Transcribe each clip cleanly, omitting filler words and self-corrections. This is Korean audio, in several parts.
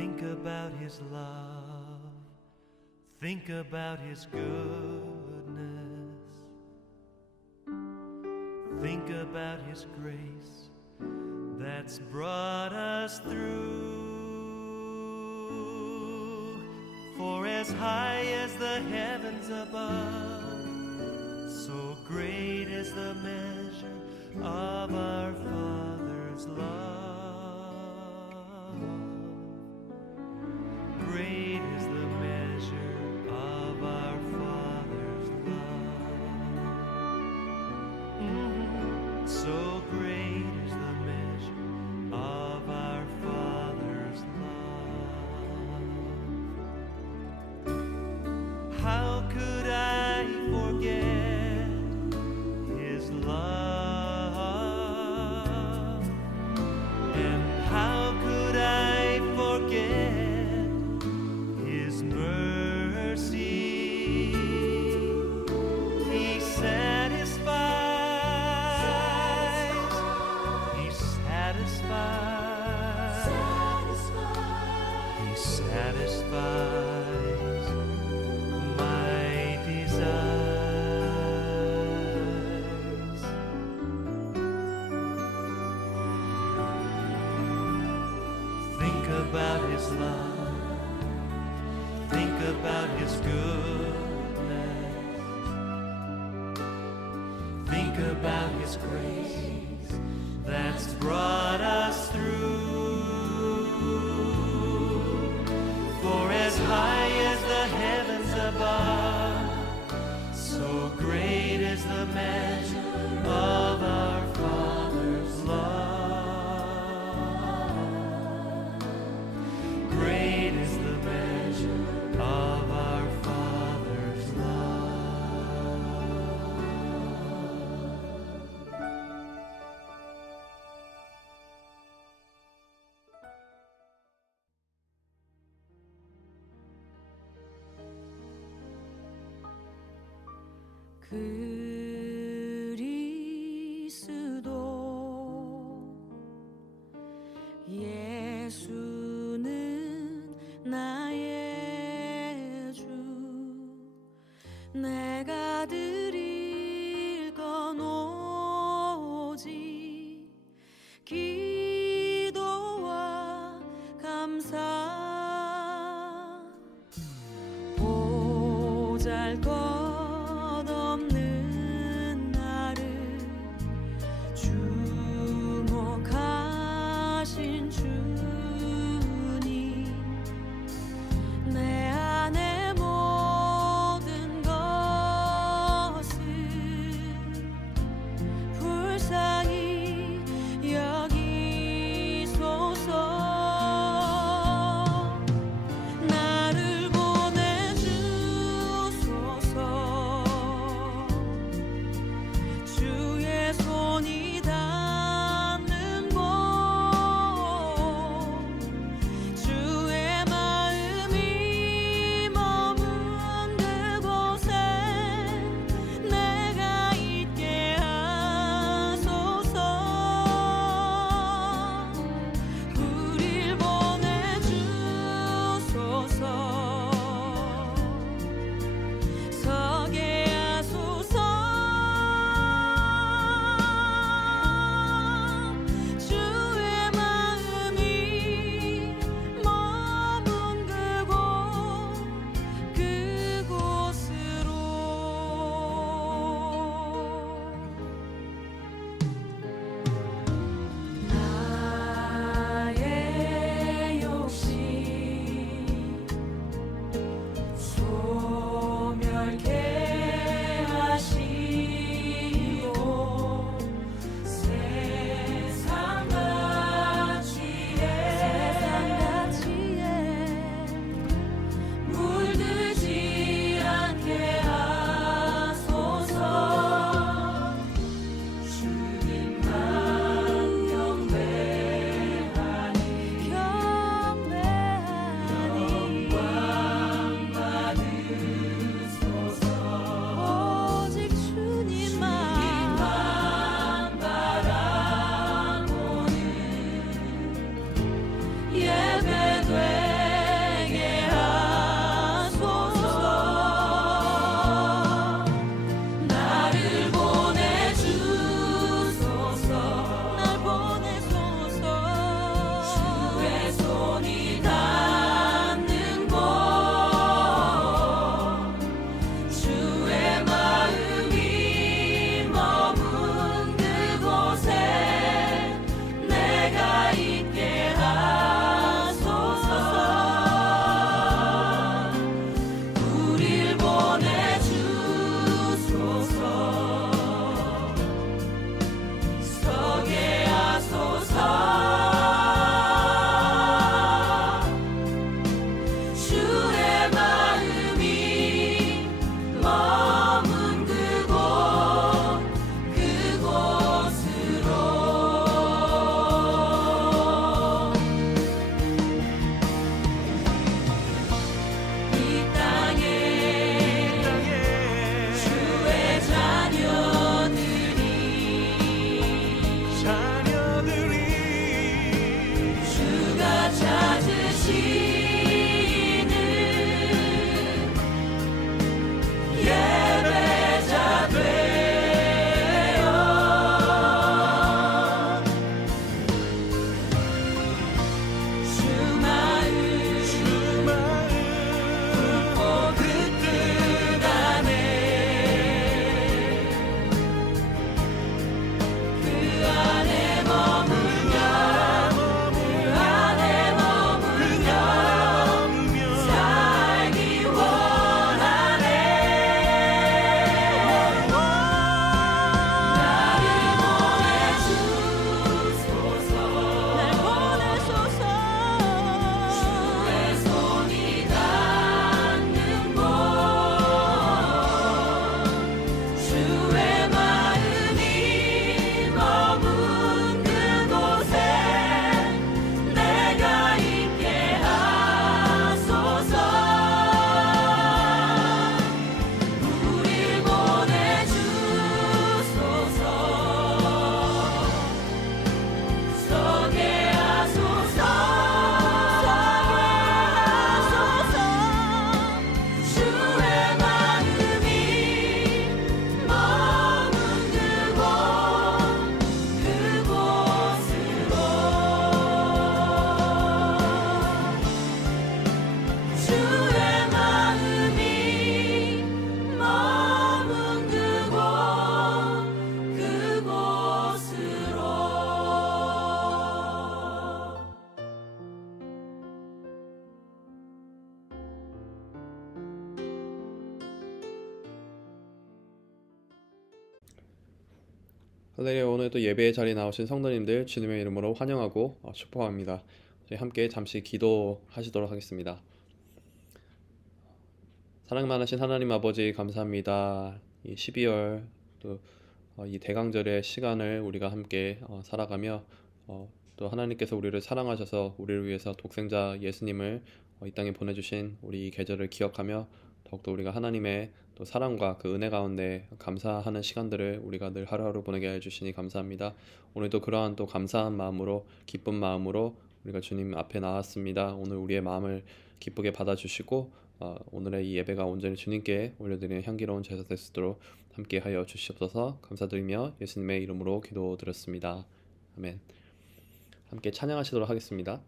Think about His love, think about His goodness, think about His grace that's brought us through. For as high as the heavens above, so great is the measure of our Father's love. Great is the measure of our Father's love. So great is the measure of our Father's love. How could I forget His love? And how could I forget His mercy? He satisfies, He satisfies, He satisfies my desires. Think about His love, think about His goodness, think about His grace that's brought us through. For as high as the heavens above, so great is the measure of our Father's love. Great is the measure of our Father's love. 그리스도 예수는 나의 주, 내가 드릴 건 오직 기도와 감사. 보잘것없는 나를 주목하신 주님, 할렐루야. 오늘도 예배의 자리에 나오신 성도님들 주님의 이름으로 환영하고 축복합니다. 저희 함께 잠시 기도하시도록 하겠습니다. 사랑 많으신 하나님 아버지 감사합니다. 이 12월 또 이 대강절의 시간을 우리가 함께 살아가며 또 하나님께서 우리를 사랑하셔서 우리를 위해서 독생자 예수님을 이 땅에 보내주신 우리 이 계절을 기억하며 더욱더 우리가 하나님의 또 사랑과 그 은혜 가운데 감사하는 시간들을 우리가 늘 하루하루 보내게 해주시니 감사합니다. 오늘도 그러한 또 감사한 마음으로 기쁜 마음으로 우리가 주님 앞에 나왔습니다. 오늘 우리의 마음을 기쁘게 받아주시고 오늘의 이 예배가 온전히 주님께 올려드리는 향기로운 제사 될 수 있도록 함께 하여 주시옵소서. 감사드리며 예수님의 이름으로 기도드렸습니다. 아멘. 함께 찬양하시도록 하겠습니다.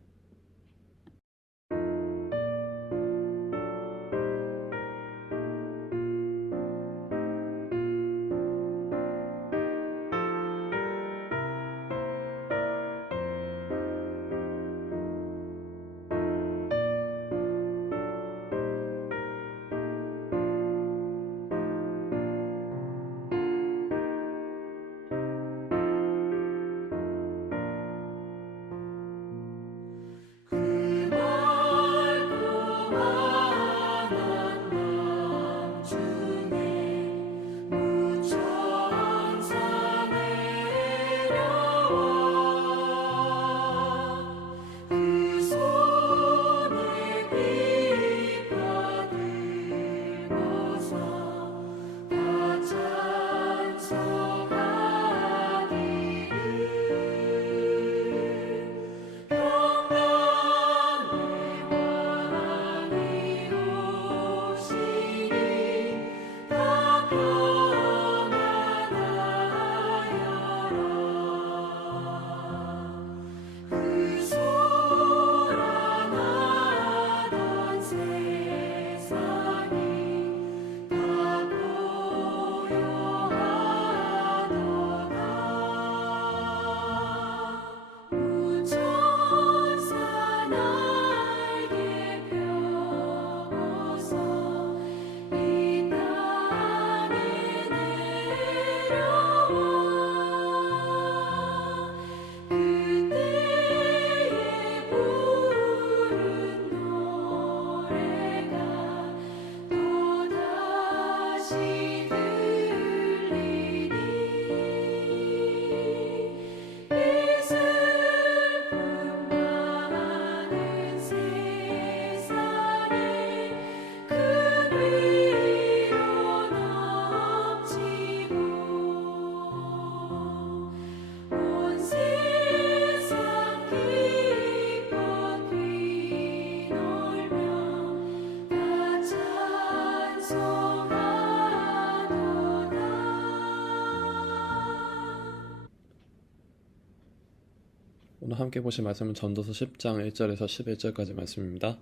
오늘 함께 보실 말씀은 전도서 10장 1절에서 11절까지 말씀입니다.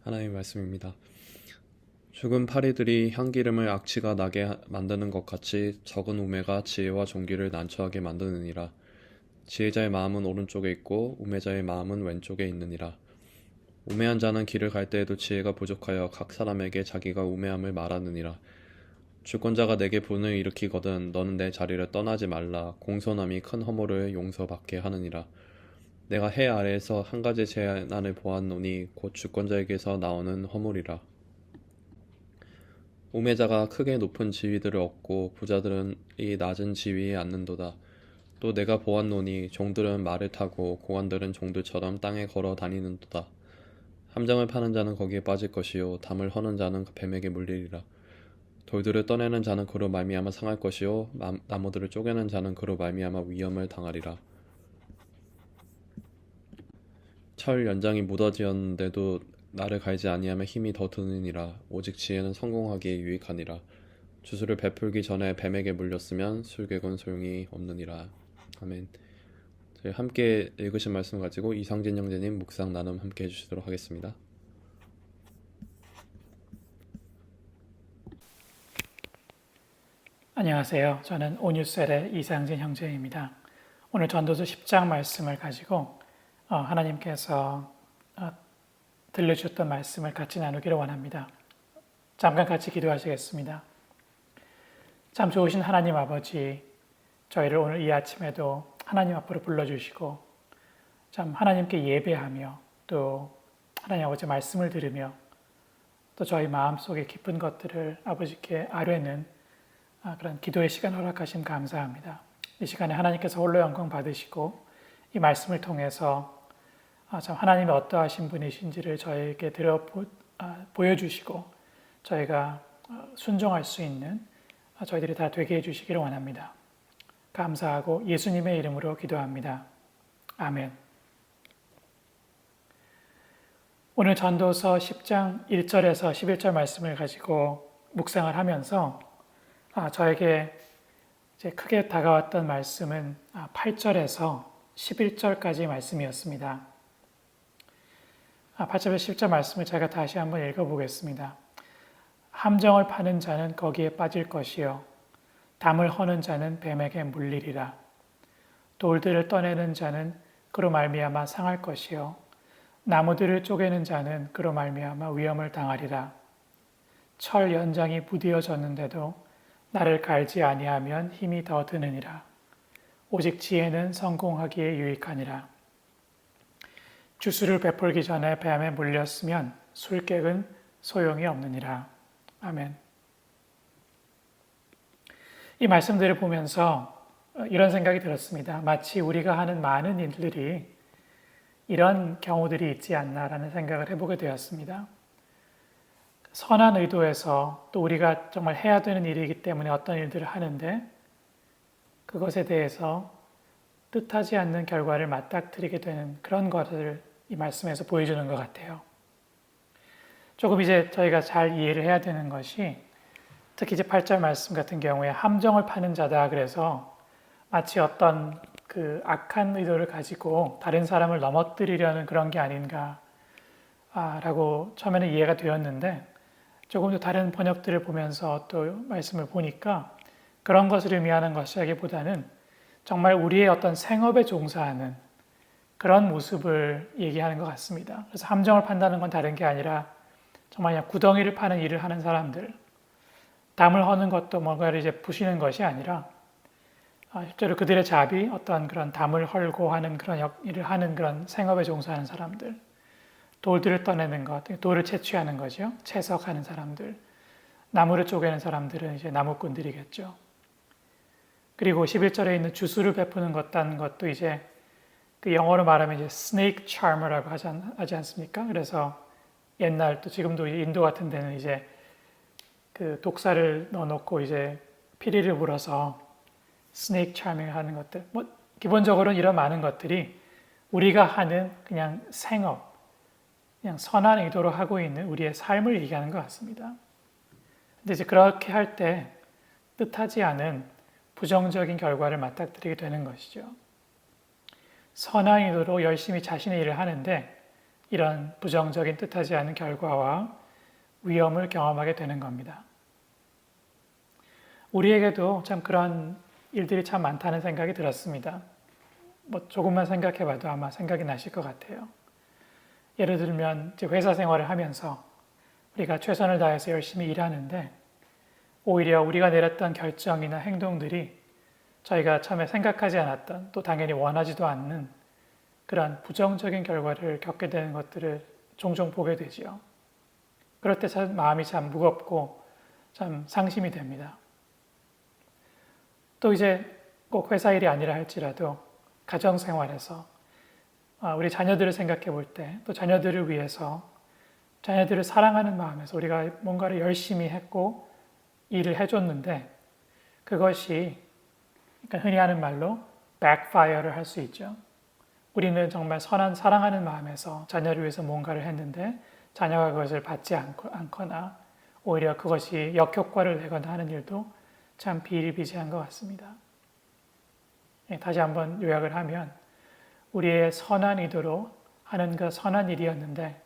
하나님의 말씀입니다. 죽은 파리들이 향기름을 악취가 나게 만드는 것 같이 적은 우매가 지혜와 존귀를 난처하게 만드느니라. 지혜자의 마음은 오른쪽에 있고 우매자의 마음은 왼쪽에 있느니라. 우매한 자는 길을 갈 때에도 지혜가 부족하여 각 사람에게 자기가 우매함을 말하느니라. 주권자가 내게 분을 일으키거든 너는 내 자리를 떠나지 말라. 공손함이 큰 허물을 용서받게 하느니라. 내가 해 아래에서 한 가지 재난을 보았노니 곧 주권자에게서 나오는 허물이라. 우매자가 크게 높은 지위들을 얻고 부자들은 이 낮은 지위에 앉는도다. 또 내가 보았노니 종들은 말을 타고 고관들은 종들처럼 땅에 걸어 다니는도다. 함정을 파는 자는 거기에 빠질 것이요 담을 허는 자는 뱀에게 물리리라. 돌들을 떠내는 자는 그로 말미암아 상할 것이요 나무들을 쪼개는 자는 그로 말미암아 위험을 당하리라. 철 연장이 무더지었는데도 나를 갈지 아니하며 힘이 더 드느니라. 오직 지혜는 성공하기에 유익하니라. 주술을 베풀기 전에 뱀에게 물렸으면 술객은 소용이 없느니라. 아멘. 저희 함께 읽으신 말씀 가지고 이상진 형제님 묵상 나눔 함께 해주시도록 하겠습니다. 안녕하세요. 저는 온유셀의 이상진 형제입니다. 오늘 전도서 10장 말씀을 가지고 하나님께서 들려주셨던 말씀을 같이 나누기를 원합니다. 잠깐 같이 기도하시겠습니다. 참 좋으신 하나님 아버지, 저희를 오늘 이 아침에도 하나님 앞으로 불러주시고 참 하나님께 예배하며 또 하나님 아버지 말씀을 들으며 또 저희 마음속에 깊은 것들을 아버지께 아뢰는 그런 기도의 시간 허락하심 감사합니다. 이 시간에 하나님께서 홀로 영광 받으시고 이 말씀을 통해서 참 하나님이 어떠하신 분이신지를 저에게 보여주시고 저희가 순종할 수 있는 저희들이 다 되게 해주시기를 원합니다. 감사하고 예수님의 이름으로 기도합니다. 아멘. 오늘 전도서 10장 1절에서 11절 말씀을 가지고 묵상을 하면서 저에게 이제 크게 다가왔던 말씀은 8절에서 11절까지 말씀이었습니다. 8절에서 10절 말씀을 제가 다시 한번 읽어보겠습니다. 함정을 파는 자는 거기에 빠질 것이요 담을 허는 자는 뱀에게 물리리라. 돌들을 떠내는 자는 그로 말미암아 상할 것이요 나무들을 쪼개는 자는 그로 말미암아 위험을 당하리라. 철 연장이 부디어졌는데도 나를 갈지 아니하면 힘이 더 드느니라. 오직 지혜는 성공하기에 유익하니라. 주수를 베풀기 전에 뱀에 물렸으면 술객은 소용이 없느니라. 아멘. 이 말씀들을 보면서 이런 생각이 들었습니다. 마치 우리가 하는 많은 일들이 이런 경우들이 있지 않나라는 생각을 해보게 되었습니다. 선한 의도에서 또 우리가 정말 해야 되는 일이기 때문에 어떤 일들을 하는데 그것에 대해서 뜻하지 않는 결과를 맞닥뜨리게 되는 그런 것을 이 말씀에서 보여주는 것 같아요. 조금 이제 저희가 잘 이해를 해야 되는 것이 특히 이제 8절 말씀 같은 경우에 함정을 파는 자다 그래서 마치 어떤 그 악한 의도를 가지고 다른 사람을 넘어뜨리려는 그런 게 아닌가 라고 처음에는 이해가 되었는데 조금 더 다른 번역들을 보면서 또 말씀을 보니까 그런 것을 의미하는 것이라기보다는 정말 우리의 어떤 생업에 종사하는 그런 모습을 얘기하는 것 같습니다. 그래서 함정을 판다는 건 다른 게 아니라 정말 그냥 구덩이를 파는 일을 하는 사람들, 담을 허는 것도 뭔가를 이제 부시는 것이 아니라 실제로 그들의 잡이 어떤 그런 담을 헐고 하는 그런 일을 하는 그런 생업에 종사하는 사람들, 돌들을 떠내는 것, 돌을 채취하는 거죠. 채석하는 사람들, 나무를 쪼개는 사람들은 이제 나무꾼들이겠죠. 그리고 11절에 있는 주수를 베푸는 것도 이제 그 영어로 말하면 이제 snake charmer라고 하지 않습니까? 그래서 옛날 또 지금도 인도 같은 데는 이제 그 독사를 넣어놓고 이제 피리를 불어서 스네이크 차밍 하는 것들, 기본적으로는 이런 많은 것들이 우리가 하는 그냥 생업, 그냥 선한 의도로 하고 있는 우리의 삶을 얘기하는 것 같습니다. 근데 이제 그렇게 할 때 뜻하지 않은 부정적인 결과를 맞닥뜨리게 되는 것이죠. 선한 의도로 열심히 자신의 일을 하는데 이런 부정적인 뜻하지 않은 결과와 위험을 경험하게 되는 겁니다. 우리에게도 참 그런 일들이 참 많다는 생각이 들었습니다. 조금만 생각해봐도 아마 생각이 나실 것 같아요. 예를 들면 이제 회사 생활을 하면서 우리가 최선을 다해서 열심히 일하는데 오히려 우리가 내렸던 결정이나 행동들이 저희가 처음에 생각하지 않았던 또 당연히 원하지도 않는 그런 부정적인 결과를 겪게 되는 것들을 종종 보게 되지요. 그럴 때 참 마음이 참 무겁고 참 상심이 됩니다. 또 이제 꼭 회사 일이 아니라 할지라도 가정생활에서 우리 자녀들을 생각해 볼 때 또 자녀들을 위해서 자녀들을 사랑하는 마음에서 우리가 뭔가를 열심히 했고 일을 해줬는데 그것이 그러니까 흔히 하는 말로 backfire를 할 수 있죠. 우리는 정말 선한 사랑하는 마음에서 자녀를 위해서 뭔가를 했는데 자녀가 그것을 받지 않거나 오히려 그것이 역효과를 내거나 하는 일도 참 비일비재한 것 같습니다. 다시 한번 요약을 하면 우리의 선한 의도로 하는 그 선한 일이었는데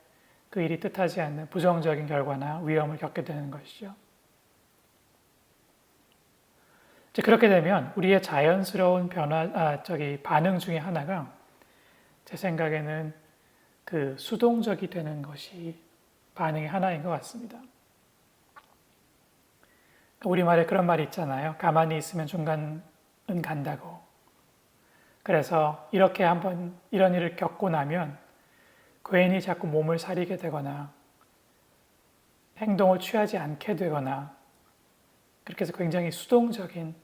그 일이 뜻하지 않는 부정적인 결과나 위험을 겪게 되는 것이죠. 그렇게 되면 우리의 자연스러운 반응 중에 하나가 제 생각에는 그 수동적이 되는 것이 반응의 하나인 것 같습니다. 우리말에 그런 말이 있잖아요. 가만히 있으면 중간 간다고. 그래서 이렇게 한번 이런 일을 겪고 나면 괜히 자꾸 몸을 사리게 되거나 행동을 취하지 않게 되거나 그렇게 해서 굉장히 수동적인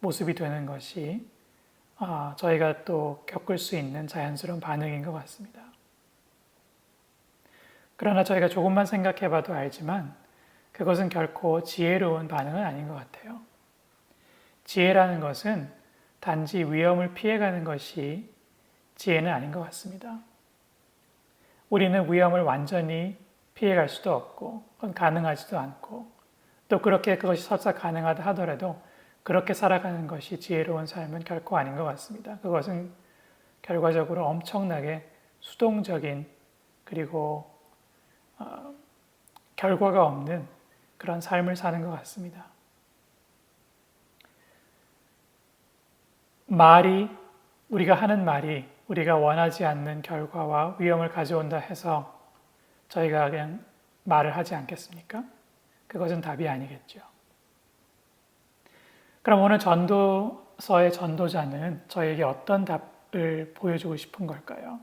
모습이 되는 것이 저희가 또 겪을 수 있는 자연스러운 반응인 것 같습니다. 그러나 저희가 조금만 생각해 봐도 알지만 그것은 결코 지혜로운 반응은 아닌 것 같아요. 지혜라는 것은 단지 위험을 피해가는 것이 지혜는 아닌 것 같습니다. 우리는 위험을 완전히 피해갈 수도 없고 그건 가능하지도 않고 또 그렇게 그것이 설사 가능하다 하더라도 그렇게 살아가는 것이 지혜로운 삶은 결코 아닌 것 같습니다. 그것은 결과적으로 엄청나게 수동적인 그리고 결과가 없는 그런 삶을 사는 것 같습니다. 우리가 하는 말이 우리가 원하지 않는 결과와 위험을 가져온다 해서 저희가 그냥 말을 하지 않겠습니까? 그것은 답이 아니겠죠. 그럼 오늘 전도서의 전도자는 저에게 어떤 답을 보여주고 싶은 걸까요?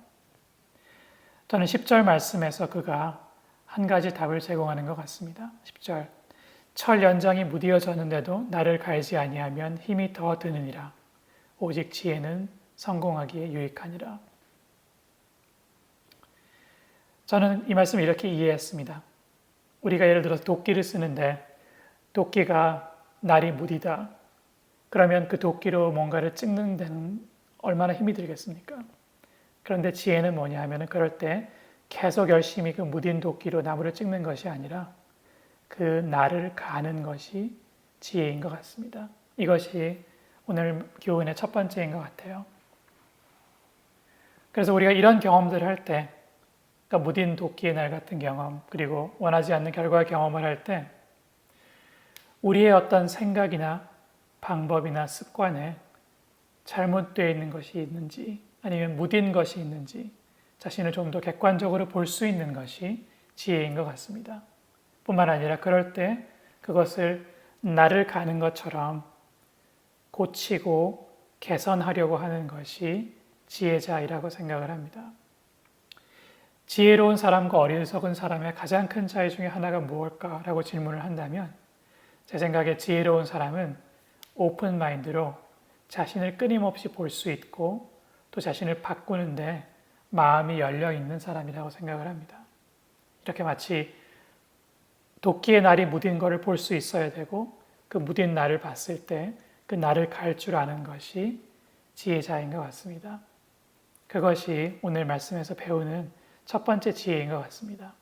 저는 10절 말씀에서 그가 한 가지 답을 제공하는 것 같습니다. 10절 철 연장이 무디어졌는데도 나를 갈지 아니하면 힘이 더 드느니라. 오직 지혜는 성공하기에 유익하니라. 저는 이 말씀을 이렇게 이해했습니다. 우리가 예를 들어서 도끼를 쓰는데 도끼가 날이 무디다. 그러면 그 도끼로 뭔가를 찍는 데는 얼마나 힘이 들겠습니까? 그런데 지혜는 뭐냐 하면 그럴 때 계속 열심히 그 무딘 도끼로 나무를 찍는 것이 아니라 그 날을 가는 것이 지혜인 것 같습니다. 이것이 오늘 교훈의 첫 번째인 것 같아요. 그래서 우리가 이런 경험들을 할 때, 그러니까 무딘 도끼의 날 같은 경험, 그리고 원하지 않는 결과의 경험을 할 때, 우리의 어떤 생각이나 방법이나 습관에 잘못되어 있는 것이 있는지, 아니면 무딘 것이 있는지, 자신을 좀 더 객관적으로 볼 수 있는 것이 지혜인 것 같습니다. 뿐만 아니라 그럴 때 그것을 나를 가는 것처럼 고치고 개선하려고 하는 것이 지혜자이라고 생각을 합니다. 지혜로운 사람과 어리석은 사람의 가장 큰 차이 중에 하나가 무엇일까라고 질문을 한다면 제 생각에 지혜로운 사람은 오픈 마인드로 자신을 끊임없이 볼 수 있고 또 자신을 바꾸는데 마음이 열려 있는 사람이라고 생각을 합니다. 이렇게 마치 도끼의 날이 무딘 것을 볼 수 있어야 되고 그 무딘 날을 봤을 때 그 날을 갈 줄 아는 것이 지혜자인 것 같습니다. 그것이 오늘 말씀에서 배우는 첫 번째 지혜인 것 같습니다.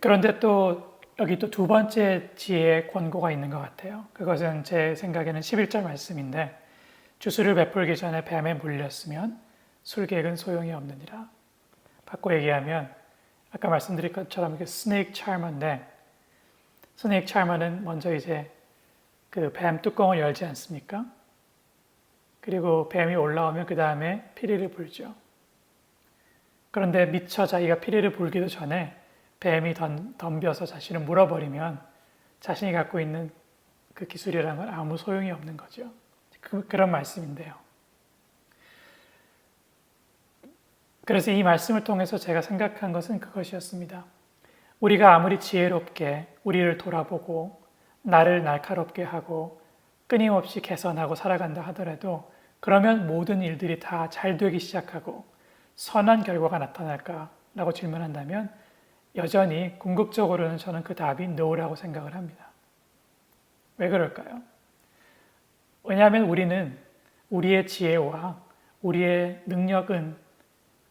그런데 또 여기 또 두 번째 지혜의 권고가 있는 것 같아요. 그것은 제 생각에는 11절 말씀인데 주술을 베풀기 전에 뱀에 물렸으면 술객은 소용이 없느니라. 바꿔 얘기하면 아까 말씀드린 것처럼 이게 스네이크 차머인데 스네이크 차머는 먼저 이제 그 뱀 뚜껑을 열지 않습니까? 그리고 뱀이 올라오면 그 다음에 피리를 불죠. 그런데 미처 자기가 피리를 불기도 전에 뱀이 덤벼서 자신을 물어버리면 자신이 갖고 있는 그 기술이라는 건 아무 소용이 없는 거죠. 그런 말씀인데요. 그래서 이 말씀을 통해서 제가 생각한 것은 그것이었습니다. 우리가 아무리 지혜롭게 우리를 돌아보고 나를 날카롭게 하고 끊임없이 개선하고 살아간다 하더라도 그러면 모든 일들이 다 잘 되기 시작하고 선한 결과가 나타날까라고 질문한다면 여전히 궁극적으로는 저는 그 답이 no라고 생각을 합니다. 왜 그럴까요? 왜냐하면 우리는 우리의 지혜와 우리의 능력은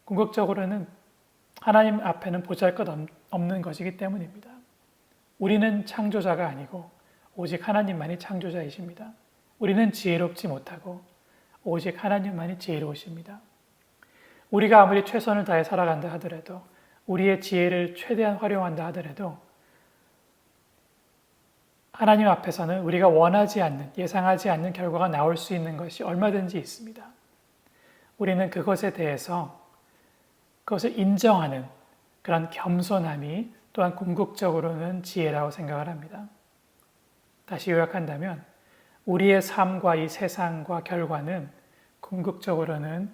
궁극적으로는 하나님 앞에는 보잘것없는 것이기 때문입니다. 우리는 창조자가 아니고 오직 하나님만이 창조자이십니다. 우리는 지혜롭지 못하고 오직 하나님만이 지혜로우십니다. 우리가 아무리 최선을 다해 살아간다 하더라도 우리의 지혜를 최대한 활용한다 하더라도 하나님 앞에서는 우리가 원하지 않는, 예상하지 않는 결과가 나올 수 있는 것이 얼마든지 있습니다. 우리는 그것에 대해서 그것을 인정하는 그런 겸손함이 또한 궁극적으로는 지혜라고 생각을 합니다. 다시 요약한다면 우리의 삶과 이 세상과 결과는 궁극적으로는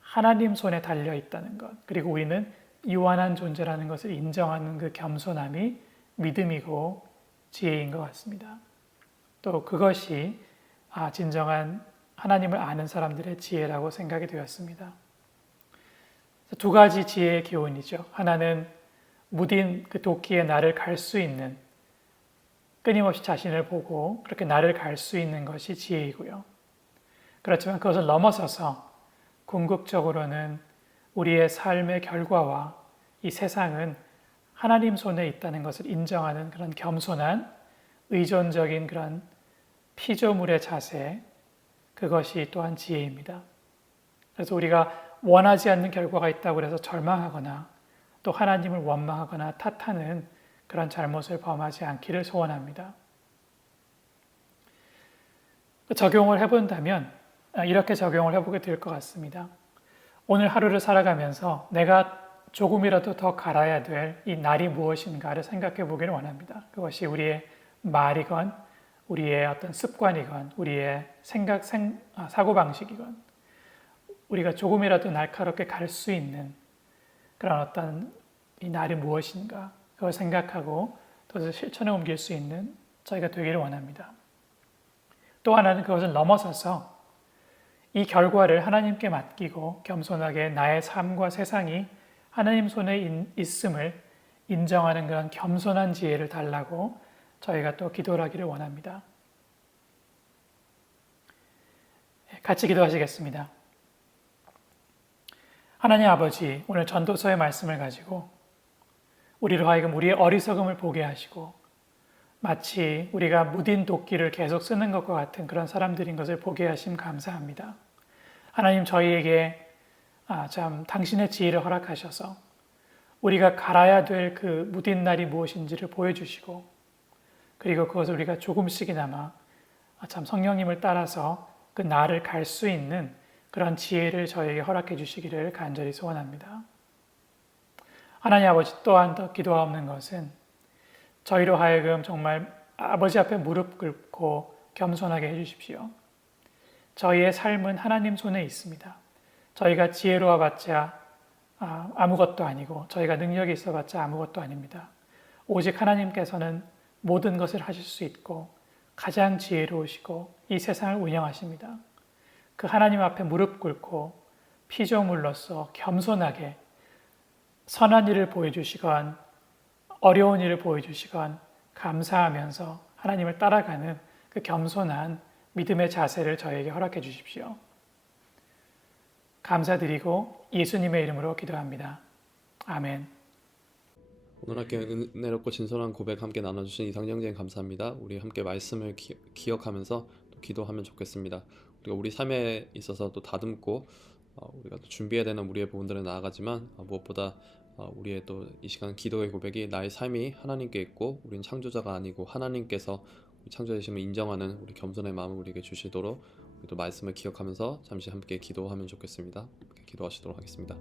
하나님 손에 달려 있다는 것, 그리고 우리는 유한한 존재라는 것을 인정하는 그 겸손함이 믿음이고 지혜인 것 같습니다. 또 그것이 진정한 하나님을 아는 사람들의 지혜라고 생각이 되었습니다. 두 가지 지혜의 교훈이죠. 하나는 무딘 그 도끼에 나를 갈 수 있는, 끊임없이 자신을 보고 그렇게 나를 갈 수 있는 것이 지혜이고요. 그렇지만 그것을 넘어서서 궁극적으로는 우리의 삶의 결과와 이 세상은 하나님 손에 있다는 것을 인정하는 그런 겸손한 의존적인 그런 피조물의 자세, 그것이 또한 지혜입니다. 그래서 우리가 원하지 않는 결과가 있다고 해서 절망하거나 또 하나님을 원망하거나 탓하는 그런 잘못을 범하지 않기를 소원합니다. 적용을 해본다면 이렇게 적용을 해보게 될 것 같습니다. 오늘 하루를 살아가면서 내가 조금이라도 더 갈아야 될 이 날이 무엇인가를 생각해 보기를 원합니다. 그것이 우리의 말이건 우리의 어떤 습관이건 우리의 사고방식이건 우리가 조금이라도 날카롭게 갈 수 있는 그런 어떤 이 날이 무엇인가 그걸 생각하고 또 실천에 옮길 수 있는 저희가 되기를 원합니다. 또 하나는 그것을 넘어서서 이 결과를 하나님께 맡기고 겸손하게 나의 삶과 세상이 하나님 손에 있음을 인정하는 그런 겸손한 지혜를 달라고 저희가 또 기도를 하기를 원합니다. 같이 기도하시겠습니다. 하나님 아버지, 오늘 전도서의 말씀을 가지고 우리로 하여금 우리의 어리석음을 보게 하시고 마치 우리가 무딘 도끼를 계속 쓰는 것과 같은 그런 사람들인 것을 보게 하심 감사합니다. 하나님 저희에게 참 당신의 지혜를 허락하셔서 우리가 갈아야 될 그 무딘 날이 무엇인지를 보여주시고 그리고 그것을 우리가 조금씩이나마 참 성령님을 따라서 그 날을 갈 수 있는 그런 지혜를 저에게 허락해 주시기를 간절히 소원합니다. 하나님 아버지 또한 더 기도하옵는 것은 저희로 하여금 정말 아버지 앞에 무릎 꿇고 겸손하게 해주십시오. 저희의 삶은 하나님 손에 있습니다. 저희가 지혜로워 봤자 아무것도 아니고 저희가 능력이 있어 봤자 아무것도 아닙니다. 오직 하나님께서는 모든 것을 하실 수 있고 가장 지혜로우시고 이 세상을 운영하십니다. 그 하나님 앞에 무릎 꿇고 피조물로서 겸손하게 선한 일을 보여주시건 어려운 일을 보여주시건 감사하면서 하나님을 따라가는 그 겸손한 믿음의 자세를 저에게 허락해 주십시오. 감사드리고 예수님의 이름으로 기도합니다. 아멘. 오늘 함께 은혜롭고 진솔한 고백 함께 나눠주신 이상영님 감사합니다. 우리 함께 말씀을 기억하면서 또 기도하면 좋겠습니다. 우리가 우리 삶에 있어서 또 다듬고 우리가 또 준비해야 되는 우리의 부분들은 나아가지만 무엇보다 우리의 또 이 시간 기도의 고백이 나의 삶이 하나님께 있고 우리는 창조자가 아니고 하나님께서 창조되심을 인정하는 우리 겸손의 마음을 우리에게 주시도록 우리도 말씀을 기억하면서 잠시 함께 기도하면 좋겠습니다. 기도하시도록 하겠습니다.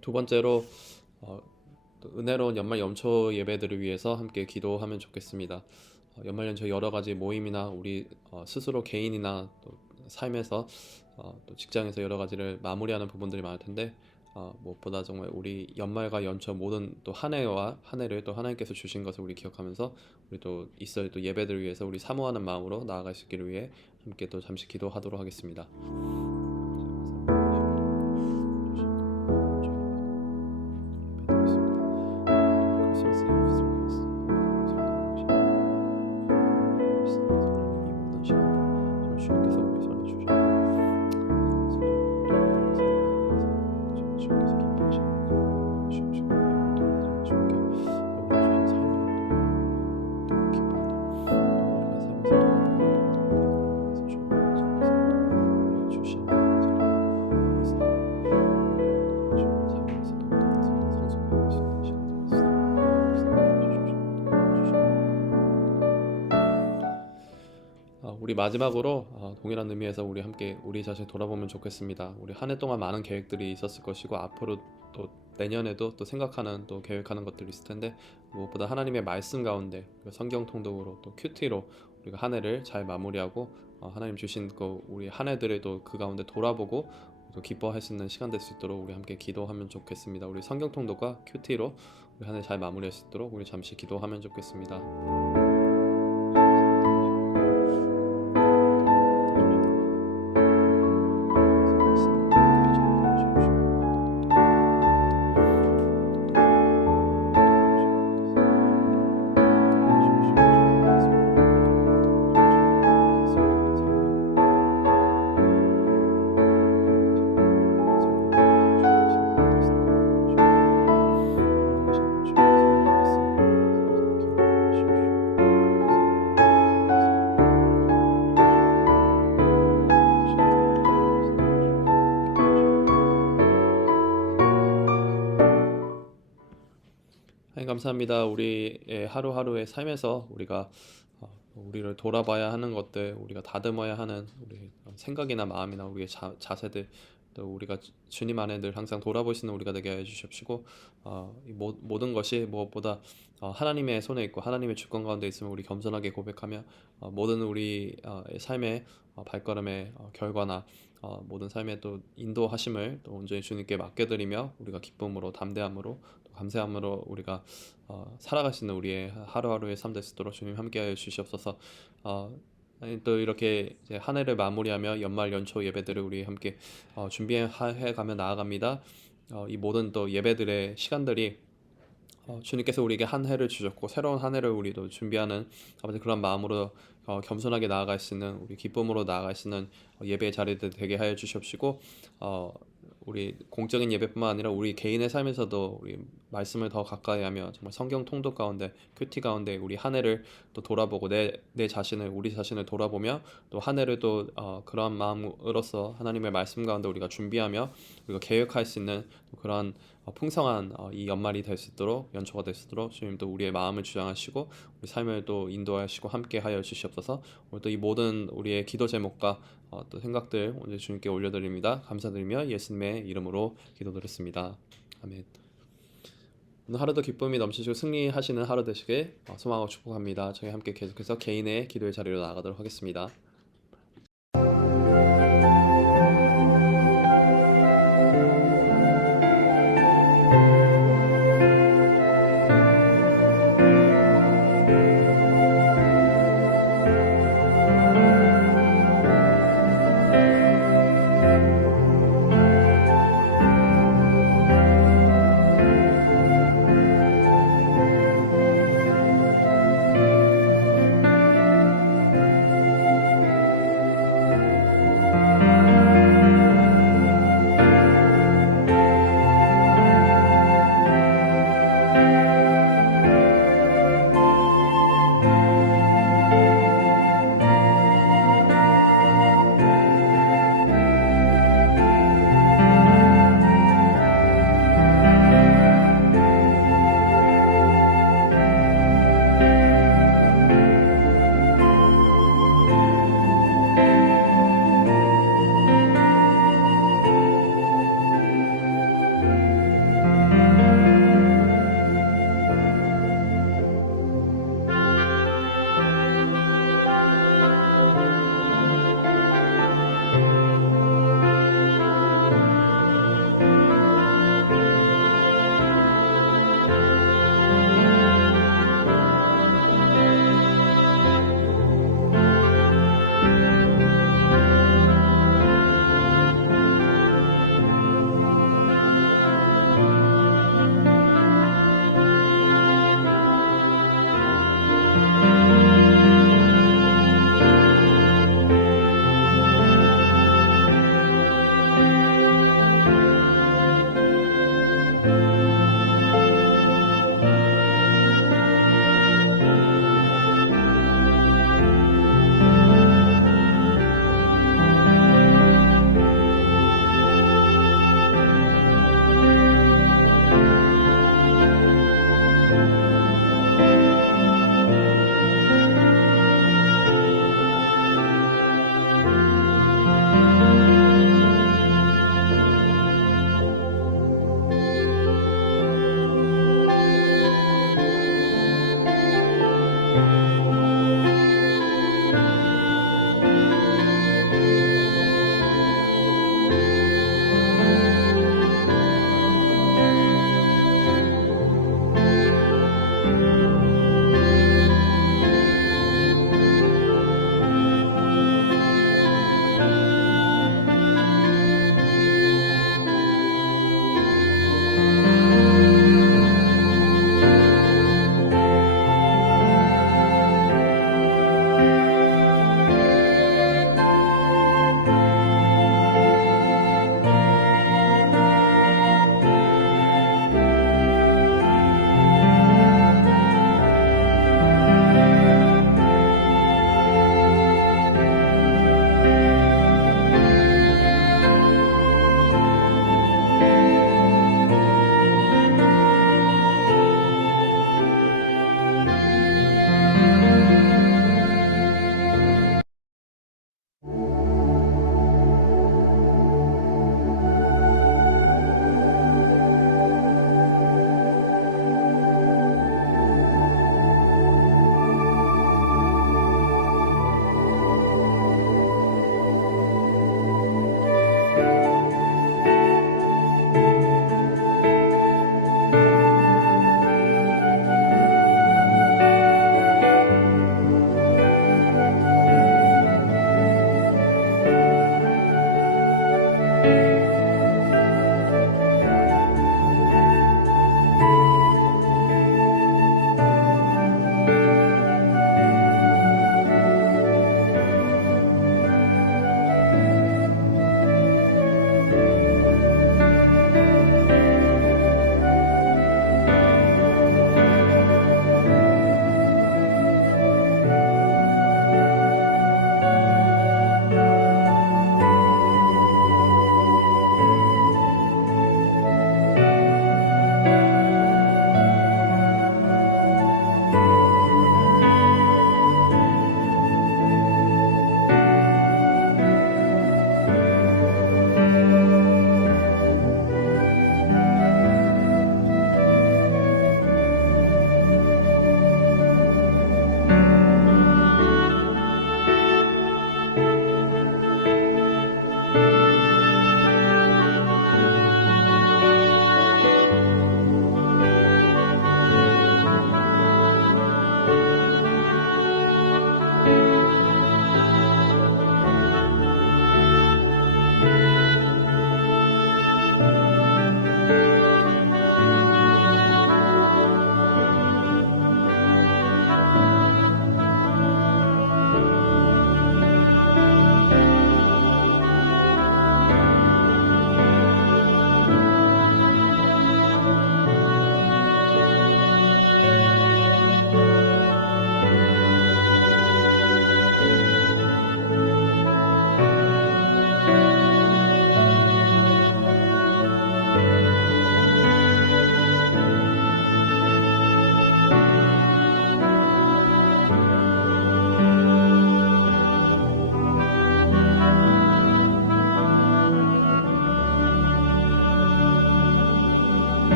두 번째로 또 은혜로운 연말 연초 예배들을 위해서 함께 기도하면 좋겠습니다. 연말 연초 여러 가지 모임이나 우리 스스로 개인이나 또 삶에서 또 직장에서 여러 가지를 마무리하는 부분들이 많을 텐데 무엇보다 정말 우리 연말과 연초 모든 또 한 해와 한 해를 또 하나님께서 주신 것을 우리 기억하면서 우리 또 있을 또 예배들을 위해서 우리 사모하는 마음으로 나아가시기를 위해 함께 또 잠시 기도하도록 하겠습니다. 마지막으로 동일한 의미에서 우리 함께 우리 자신 돌아보면 좋겠습니다. 우리 한 해 동안 많은 계획들이 있었을 것이고 앞으로 또 내년에도 또 생각하는 또 계획하는 것들이 있을 텐데 무엇보다 하나님의 말씀 가운데 성경 통독으로 또 큐티로 우리가 한 해를 잘 마무리하고 하나님 주신 그 우리 한 해들을 또 그 가운데 돌아보고 또 기뻐할 수 있는 시간 될 수 있도록 우리 함께 기도하면 좋겠습니다. 우리 성경 통독과 큐티로 우리 한 해 잘 마무리할 수 있도록 우리 잠시 기도하면 좋겠습니다. 하나님 감사합니다. 우리의 하루하루의 삶에서 우리가 우리를 돌아봐야 하는 것들, 우리가 다듬어야 하는 우리 생각이나 마음이나 우리의 자세들, 또 우리가 주님 안에 늘 항상 돌아보시는 우리가 되게 해주십시고 이 모든 것이 무엇보다 하나님의 손에 있고 하나님의 주권 가운데 있음을 우리 겸손하게 고백하며 모든 우리 삶의 발걸음의 결과나 모든 삶의 또 인도하심을 또 온전히 주님께 맡겨드리며 우리가 기쁨으로 담대함으로 또 감사함으로 우리가 살아갈 수 있는 우리의 하루하루의 삶 될 수 있도록 주님 함께하여 주시옵소서. 아니, 또 이렇게 이제 한 해를 마무리하며 연말 연초 예배들을 우리 함께 준비해 가며 나아갑니다. 이 모든 또 예배들의 시간들이 주님께서 우리에게 한 해를 주셨고 새로운 한 해를 우리도 준비하는 아버지 그런 마음으로 겸손하게 나아갈 수 있는 우리 기쁨으로 나아갈 수 있는 예배의 자리들 되게 하여 주시옵시고 우리 공적인 예배뿐만 아니라 우리 개인의 삶에서도 우리 말씀을 더 가까이 하며 정말 성경 통독 가운데 큐티 가운데 우리 한 해를 또 돌아보고 내 자신을 우리 자신을 돌아보며 또 한 해를 또 그러한 마음으로서 하나님의 말씀 가운데 우리가 준비하며 우리가 계획할 수 있는 그러한 풍성한 이 연말이 될 수 있도록 연초가 될 수 있도록 주님 또 우리의 마음을 주장하시고 우리 삶을 또 인도하시고 함께 하여 주시옵소서. 오늘 또 이 모든 우리의 기도 제목과 또 생각들 오늘 주님께 올려드립니다. 감사드리며 예수님의 이름으로 기도드렸습니다. 아멘. 오늘 하루도 기쁨이 넘치시고 승리하시는 하루 되시길 소망하고 축복합니다. 저희 함께 계속해서 개인의 기도의 자리로 나아가도록 하겠습니다.